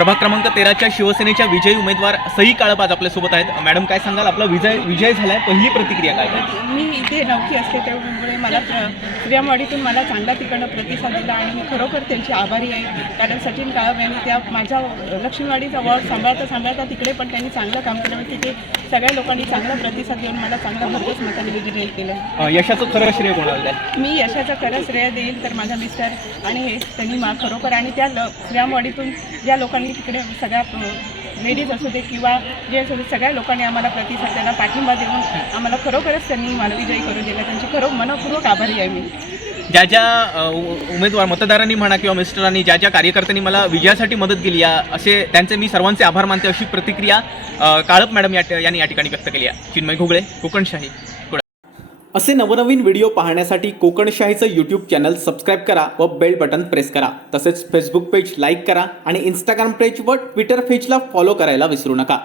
प्रभाग क्रमांक 13च्या शिवसेनेच्या विजयी उमेदवार सई काळप आज आपल्यासोबत आहेत। मॅडम काय सांगाल, आपला विजय झालाय, पहिली प्रतिक्रिया काय आहे? मी इथे नवखी असते त्यामुळे मला श्रीरामवाडीतून मला चांगला तिकडनं प्रतिसाद दिला आणि मी खरोखर त्यांची आभारी आहे। कारण सचिन काळप यांनी त्या माझ्या लक्ष्मीवाडीचा वॉर्ड सांभाळता तिकडे पण त्यांनी चांगलं काम केलं, तिथे सगळ्या लोकांनी चांगला प्रतिसाद देऊन मला चांगला भरघोस मताने विजयी केलं। यशाचं खरं श्रेय कोणाला द्याल? मी यशाचं खरं श्रेय देईल तर माझा मिस्टर आणि हे त्यांनी खरोखर आणि त्या श्रीरामवाडीतून ज्या लोकांनी तिकडे सगळ्या लेडीज असू दे किंवा जे असू दे सगळ्या लोकांनी आम्हाला प्रतिसाद त्यांना पाठिंबा देऊन आम्हाला खरोखरच त्यांनी मला विजयी करून दिला, त्यांची मनपूर्वक आभारी आहे मी। ज्या उमेदवार मतदारांनी म्हणा किंवा मिस्टरांनी ज्या कार्यकर्त्यांनी मला विजयासाठी मदत केली असे त्यांचे मी सर्वांचे आभार मानते, अशी प्रतिक्रिया काळप मॅडम यांनी या ठिकाणी व्यक्त केली आहे। चिन्मय घुगळे, कोकणशाही। असे नवनवीन व्हिडिओ पाहण्यासाठी कोकणशाहीचं यूट्यूब चॅनल सबस्क्राईब करा व बेल बटन प्रेस करा। तसेच फेसबुक पेज लाईक करा आणि इंस्टाग्राम पेज व ट्विटर पेजला फॉलो करायला विसरू नका।